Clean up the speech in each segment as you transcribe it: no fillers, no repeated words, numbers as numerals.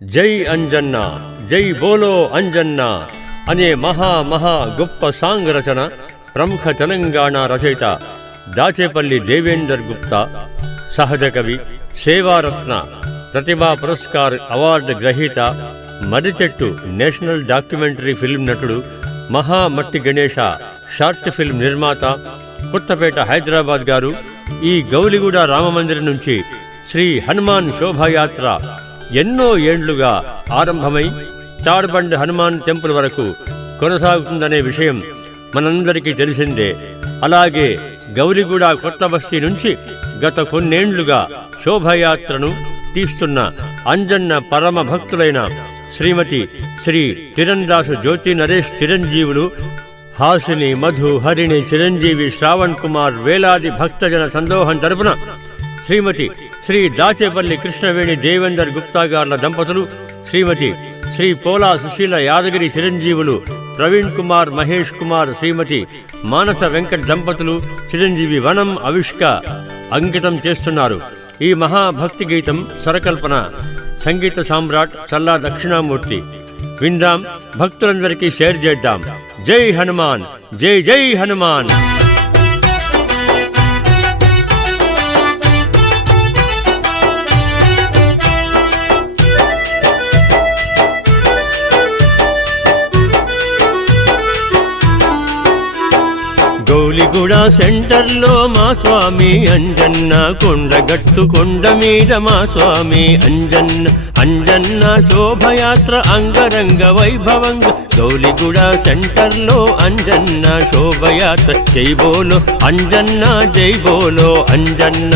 జై అంజన్న, జై బోలో అంజన్న అనే మహా గొప్ప సాంగ్ రచన ప్రముఖ తెలంగాణ రచయిత దాచేపల్లి దేవేందర్ గుప్తా, సహజ కవి, సేవారత్న, ప్రతిభా పురస్కార్ అవార్డు గ్రహీత, మర్రిచెట్టు నేషనల్ డాక్యుమెంటరీ ఫిల్మ్ నటుడు, మట్టి గణేశ షార్ట్ ఫిల్మ్ నిర్మాత, కొత్తపేట హైదరాబాద్ గారు ఈ గౌలిగూడ రామమందిరం నుంచి శ్రీ హనుమాన్ శోభాయాత్ర ఎన్నో ఏండ్లుగా ఆరంభమై తాడ్బండ్ హనుమాన్ టెంపుల్ వరకు కొనసాగుతుందనే విషయం మనందరికీ తెలిసిందే. అలాగే గౌలిగూడ కొత్త బస్తీ నుంచి గత కొన్నేండ్లుగా శోభాయాత్రను తీస్తున్న అంజన్న పరమ భక్తులైన శ్రీమతి శ్రీ తిరందాసు జ్యోతి నరేష్ చిరంజీవులు, హాసిని, మధు, హరిణి, చిరంజీవి, శ్రావణ్ కుమార్ వేలాది భక్తజన సందోహం తరపున శ్రీమతి శ్రీ దాచేపల్లి కృష్ణవేణి దేవేందర్ గుప్తా గార్ల దంపతులు, శ్రీమతి శ్రీ పోలా సుశీల యాదగిరి చిరంజీవులు, ప్రవీణ్ కుమార్, మహేష్ కుమార్, శ్రీమతి మానస వెంకట్ దంపతులు చిరంజీవి వనం అవిష్క అంకితం చేస్తున్నారు. ఈ మహాభక్తి గీతం స్వరకల్పన సంగీత సామ్రాట్ చల్లా దక్షిణామూర్తి. విందాం, భక్తులందరికీ షేర్ చేద్దాం. జై హనుమాన్, జై జై హనుమాన్. గౌలిగూడ సెంటర్లో మా స్వామి అంజన్న, కొండగట్టు కొండ మీద మా స్వామి అంజన్న. అంజన్న శోభయాత్ర అంగరంగ వైభవంగా గౌలిగూడ సెంటర్లో అంజన్న శోభయాత్ర. జై బోలో అంజన్న, జై బోలో అంజన్న.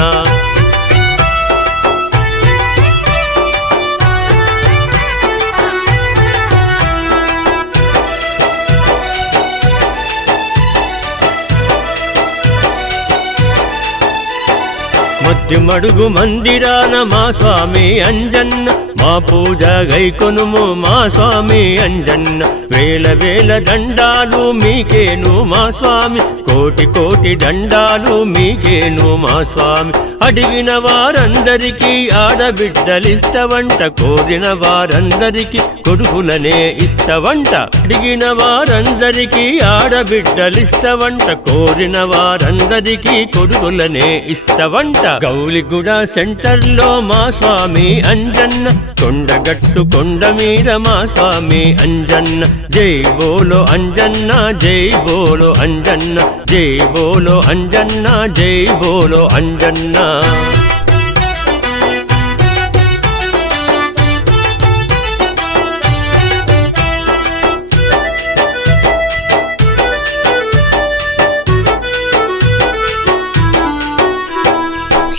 మడుగు మందిరాన మా స్వామి అంజన్న, మా పూజ గైకొనుము మా స్వామి అంజన్న. వేల వేల దండాలు మీకేను మా స్వామి, కోటి కోటి దండాలు మీకేను మా స్వామి. అడిగిన వారందరికీ ఆడబిడ్డలిస్తవంట, కోరిన వారందరికీ కొడుకులనే ఇస్తవంట. అడిగిన వారందరికీ ఆడబిడ్డలిస్తవంట, కోరిన వారందరికీ కొడుకులనే ఇస్తవంట. గౌలిగూడ సెంటర్లో మా స్వామి అంజన్న, కొండగట్టు కొండ మీద మా స్వామి అంజన్న. జై బోలో అంజన్న, జై బోలో అంజన్న, జై బోలో అంజన్న, జై బోలో అంజన్న.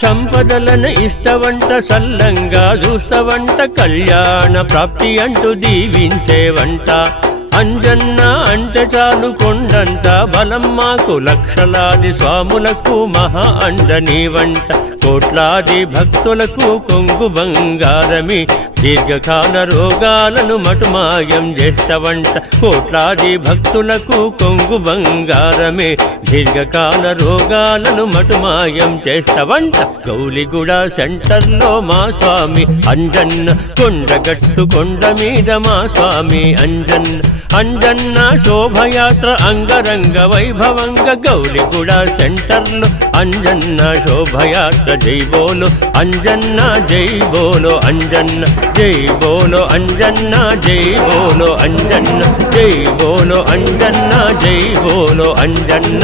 సంపదలను ఇస్తవంట, సల్లంగా చూస్తవంట, కళ్యాణ ప్రాప్తి అంటూ దీవించేవంట. అంజన్న అంటే చాలు కొండంత బలం మాకు, లక్షలాది స్వాములకు మహా అండ నీవంట. కోట్లాది భక్తులకు కొంగు బంగారమి, దీర్ఘకాల రోగాలను మటుమాయం చేస్తవంట. కోట్లాది భక్తులకు కొంగు బంగారమే, దీర్ఘకాల రోగాలను మటుమాయం చేస్తవంట. గౌలిగూడ సెంటర్లో మా స్వామి అంజన్న, కొండగట్టు కొండ మీద మా స్వామి అంజన్న. అంజన్న శోభయాత్ర అంగరంగ వైభవంగా గౌలిగూడ సెంటర్లో అంజన్న శోభయాత్ర. జై బోలో అంజన్న, జై బోలో అంజన్న, జై బోలో అంజన్న, జై బోలో అంజన్న, జై బోలో అంజన్న, జై బోలో అంజన్న.